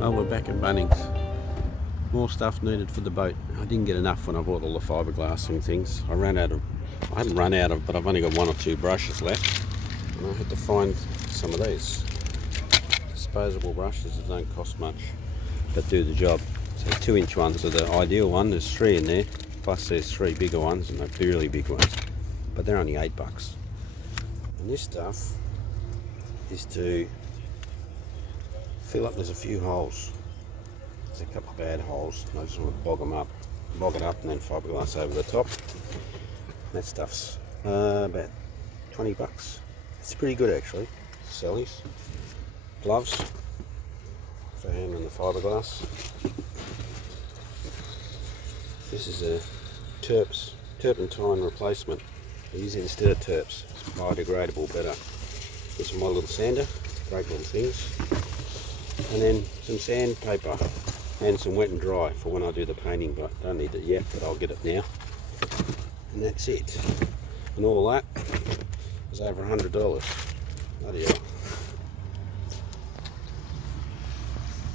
Oh, we're back at Bunnings. More stuff needed for the boat. I didn't get enough when I bought all the fibreglass and things. I hadn't run out of, but I've only got 1 or 2 brushes left. And I had to find some of these. Disposable brushes that don't cost much, but do the job. So 2-inch ones are the ideal one. There's 3 in there, plus there's 3 bigger ones, and they're really big ones. But they're only $8. And this stuff is to fill up. There's a few holes. There's a couple of bad holes. I just want to bog it up, and then fibreglass over the top. That stuff's about $20. It's pretty good actually. Sellies, gloves for handling the fibreglass. This is a turpentine replacement. I use it instead of terps. It's biodegradable better. This is my little sander, great little things. And then some sandpaper and some wet and dry for when I do the painting, but I don't need it yet, but I'll get it now. And that's it. And all that was over $100. Bloody hell.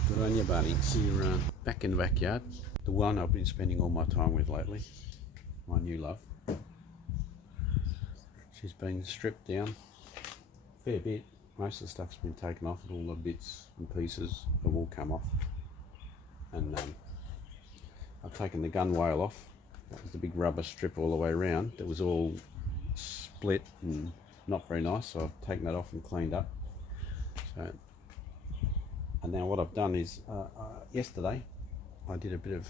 Good on you, Bunnings. You're back in the backyard. The one I've been spending all my time with lately, my new love. She's been stripped down a fair bit. Most of the stuff's been taken off, and all the bits and pieces have all come off. And I've taken the gunwale off. That was the big rubber strip all the way around. That was all split and not very nice, so I've taken that off and cleaned up. So, and now what I've done is, yesterday I did a bit of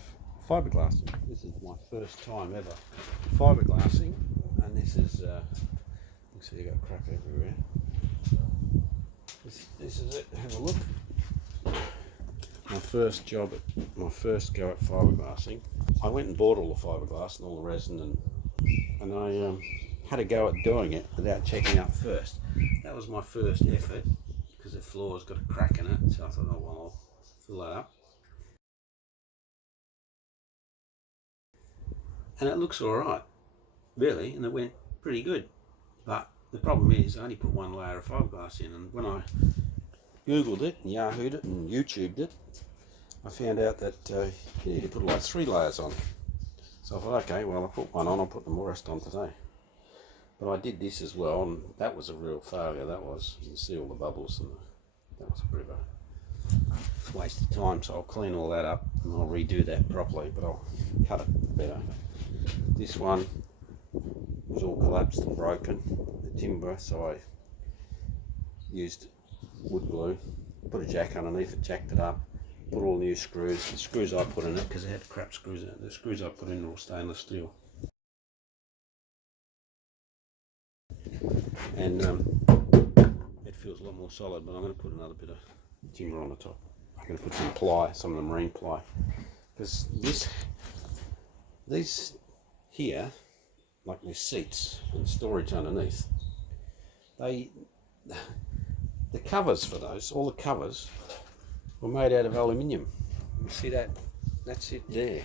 fibreglassing. This is my first time ever fibreglassing, and this is, you can see you've got crap everywhere. This is it, have a look. My first go at fibreglassing. I went and bought all the fiberglass and all the resin, and I had a go at doing it without checking up first. That was my first effort, because the floor's got a crack in it, so I thought, oh well, I'll fill that up. And it looks alright, really, and it went pretty good. But the problem is I only put 1 layer of fiberglass in, and when I Googled it and Yahoo'd it and YouTubed it, I found out that you need to put like 3 layers on. So I thought, okay, well, I'll put 1 on, I'll put the rest on today. But I did this as well, and that was a real failure. That was, you can see all the bubbles, and that was a bit of a waste of time. So I'll clean all that up and I'll redo that properly, but I'll cut it better. This one was all collapsed and broken, the timber, so I used wood glue, put a jack underneath it, jacked it up, put all new screws. The screws I put in it, because it had crap screws in it, the screws I put in are all stainless steel. And it feels a lot more solid, but I'm going to put another bit of timber on the top. I'm going to put some ply, some of the marine ply, because these here, like these seats and storage underneath, the covers for those, all the covers were made out of aluminium. You see that? That's it there.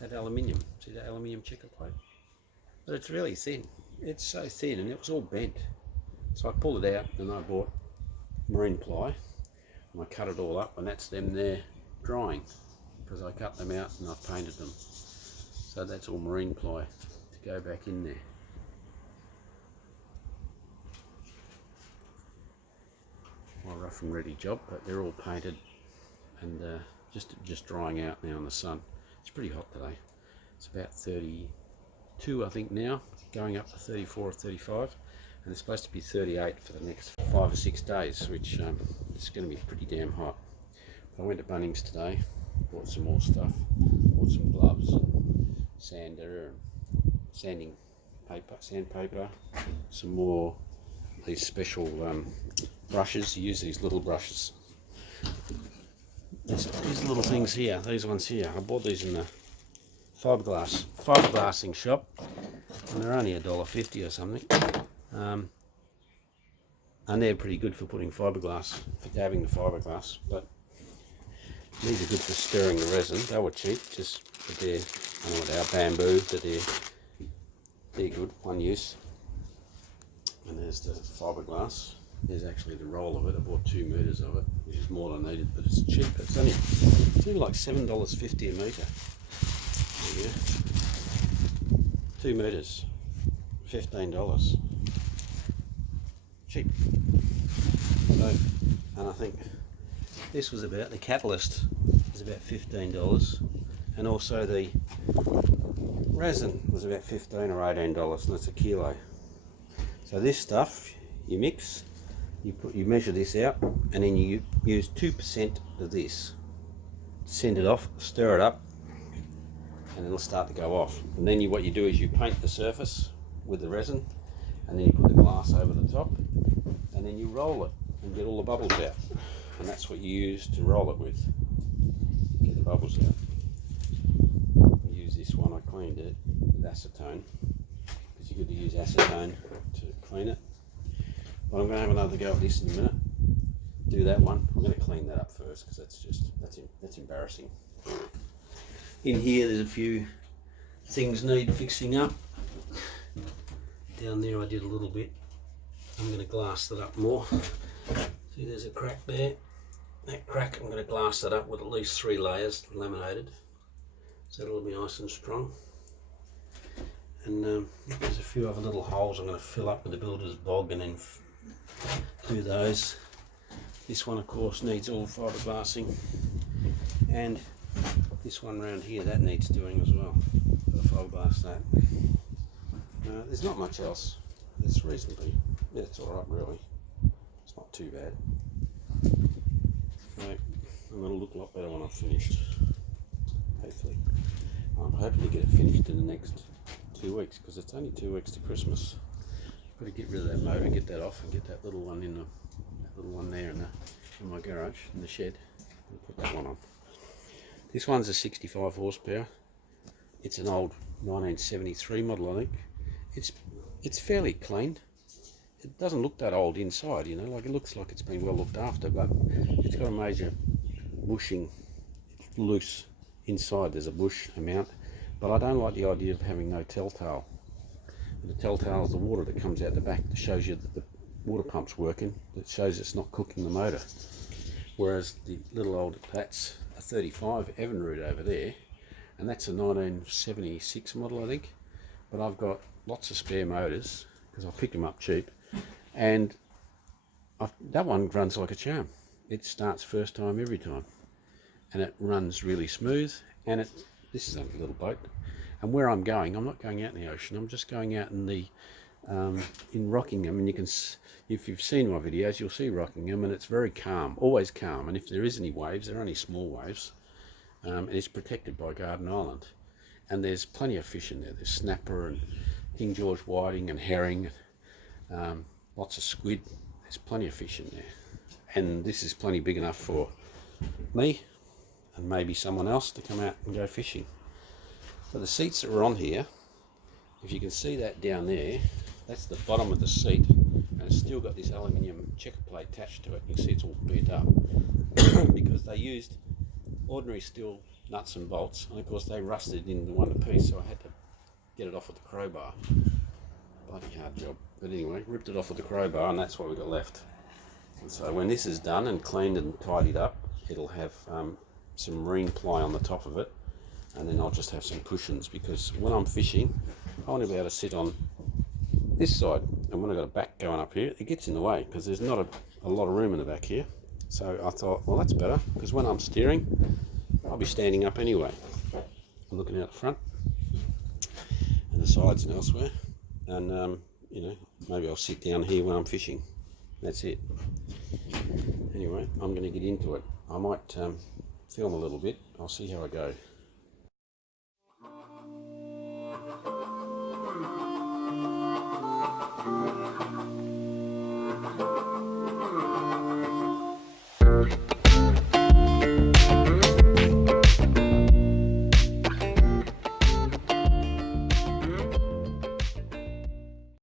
That aluminium. See that aluminium checker plate? But it's really thin. It's so thin, and it was all bent. So I pulled it out and I bought marine ply, and I cut it all up, and that's them there drying, because I cut them out and I've painted them. So that's all marine ply to go back in there. My rough and ready job, but they're all painted and just drying out now in the sun. It's pretty hot today. It's about 32 I think now, going up to 34 or 35, and it's supposed to be 38 for the next 5 or 6 days, which it's going to be pretty damn hot. I went to Bunnings today, bought some more stuff, bought some gloves, and sander, and sandpaper, some more these special brushes. You use these little brushes. These little things here, these ones here, I bought these in the fiberglassing shop, and they're only $1.50 or something. And they're pretty good for putting fiberglass, for dabbing the fiberglass, but these are good for stirring the resin. They were cheap, just but they're, I don't know what they are, bamboo, but they're good, one use. And there's the fiberglass. There's actually the roll of it. I bought 2 metres of it, which is more than I needed, but it's cheap. It's only like $7.50 a metre. There you go. 2 metres, $15. Cheap. So, and I think this was about, the catalyst was about $15, and also the resin was about $15 or $18, and that's a kilo. So this stuff you mix, you measure this out, and then you use 2% of this, send it off, stir it up, and it'll start to go off. And then what you do is you paint the surface with the resin, and then you put the glass over the top, and then you roll it and get all the bubbles out. And that's what you use to roll it with, get the bubbles out. I use this one, I cleaned it with acetone, because you've got to use acetone to clean it. But I'm going to have another go at this in a minute. Do that one. I'm going to clean that up first, because that's embarrassing. In here there's a few things need fixing up. Down there I did a little bit. I'm going to glass that up more. See, there's a crack there. That crack, I'm going to glass that up with at least 3 layers laminated, so it'll be nice and strong. And there's a few other little holes I'm going to fill up with the builder's bog and then do those. This one of course needs all fiberglassing, and this one round here, that needs doing as well. Got to fiberglass that. There's not much else. It's reasonably, yeah, it's alright really. It's not too bad. So I'm going to look a lot better when I've finished, hopefully. I'm hoping to get it finished in the next 2 weeks, because it's only 2 weeks to Christmas. Got to get rid of that motor, get that off, and get that little one in there in my garage, in the shed. I'll put that one on. This one's a 65 horsepower. It's an old 1973 model, I think. It's fairly clean. It doesn't look that old inside, you know, like it looks like it's been well looked after, but it's got a major bushing. It's loose inside, there's a bush amount, but I don't like the idea of having no telltale. The telltale is the water that comes out the back that shows you that the water pump's working, that shows it's not cooking the motor. Whereas the little old, that's a 35 Evinrude over there, and that's a 1976 model I think, but I've got lots of spare motors because I picked them up cheap, and that one runs like a charm. It starts first time every time, and it runs really smooth. And this is a little boat, and where I'm going, I'm not going out in the ocean. I'm just going out in the in Rockingham, and you can, if you've seen my videos, you'll see Rockingham, and it's very calm, always calm. And if there is any waves, they're only small waves, and it's protected by Garden Island. And there's plenty of fish in there. There's snapper and King George whiting and herring. Lots of squid. There's plenty of fish in there, and this is plenty big enough for me and maybe someone else to come out and go fishing. But the seats that are on here, if you can see that down there, that's the bottom of the seat, and it's still got this aluminium checker plate attached to it. You can see it's all bent up because they used ordinary steel nuts and bolts, and of course they rusted into one piece, so I had to get it off with the crowbar. Bloody hard job. But anyway, ripped it off with the crowbar, and that's what we got left. And so when this is done and cleaned and tidied up, it'll have some marine ply on the top of it, and then I'll just have some cushions, because when I'm fishing I want to be able to sit on this side, and when I've got a back going up here, it gets in the way because there's not a lot of room in the back here. So I thought, well, that's better, because when I'm steering I'll be standing up anyway. I'm looking out the front and the sides and elsewhere, and you know, maybe I'll sit down here when I'm fishing. That's it. Anyway, I'm going to get into it. I might film a little bit. I'll see how I go.